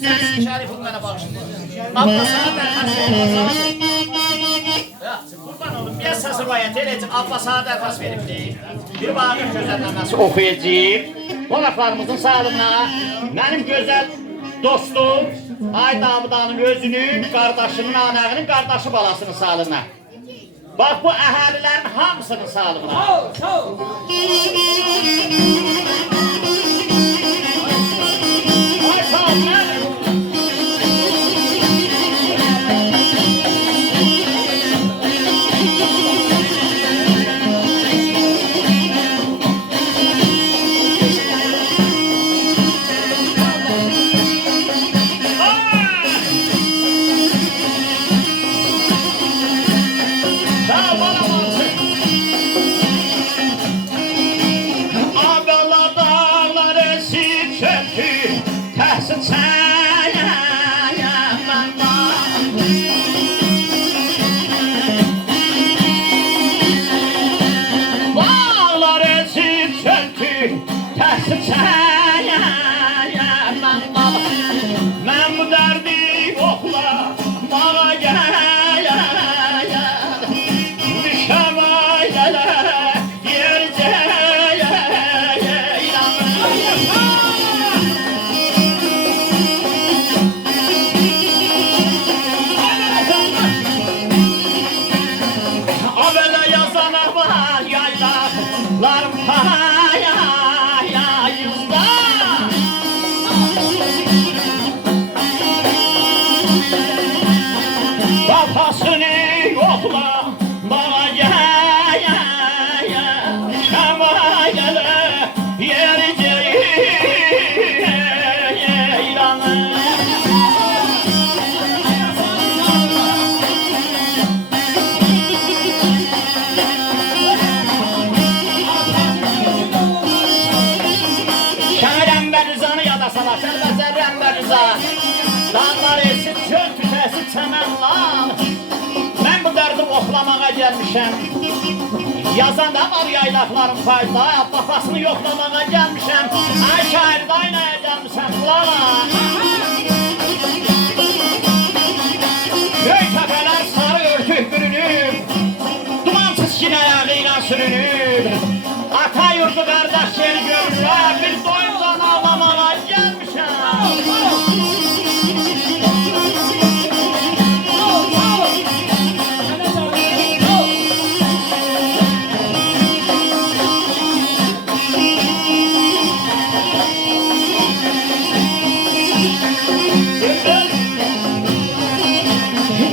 Sen Şerif'in bana bağışla. Abla sana derhas verip. Kurban olun, bir əsas rivayət eləcək, Abba sana dərxas veribdir. Bir bağır gözəlləməsi oxuyacaq. O laflarımızın sağlığına, mənim gözəl dostum, Ay Davudanın özünün, qardaşının, anağının, qardaşı balasının sağlığına. Bax bu əhəlilərin hamısının sağlığına. Sağ ol. Ay sağ ol, mənim. Mən bu dərdi oxla, bana gəl, düşəm ailələ, yercək, Abələ yazana var yaylaqlarım yayızda. Babasını yokla, bana gel, şemayele, yereceğim ilanı. Şəhərəm və Rızanı yada sala, şəhərəm və Rıza. Dağlar eşit, çöl tütəsi çəmənlar. Mən bu dərdi oxlamağa gəlmişəm. Yazan da var yaylaqların fayda, babasını yoxlamağa gəlmişəm. Ay şəhər daynaya gəlmişəm, qulağa. Göy təpələr sarı örtük bürünüb, duman çiskin ayağı ilə sürünüb. Ata yurdu qardaş yeri görürlər, bir doyumdan ağlamağa gəlmişəm.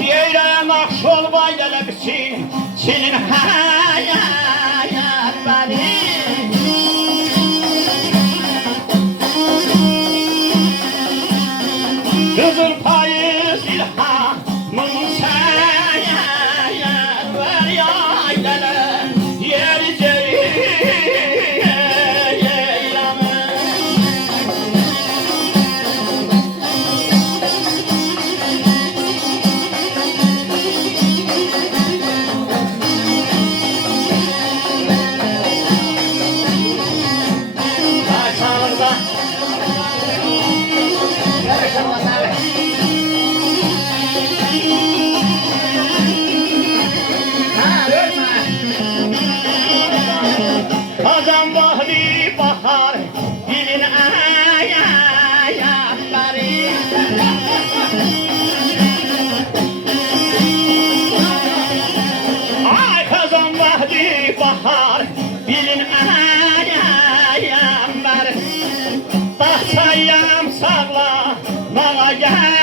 Yeyrəm akşol baylələ biçin, senin hayat bəni. Kızıl payız ilhamın səyət ver yaylələ, yerəcək ilanı. Ay sağlıqda. Adam vahdi bahar, dilin ayakları. Ay kazan vahdi bahar, dilin ayakları. Tahtayam sağla, bana gel.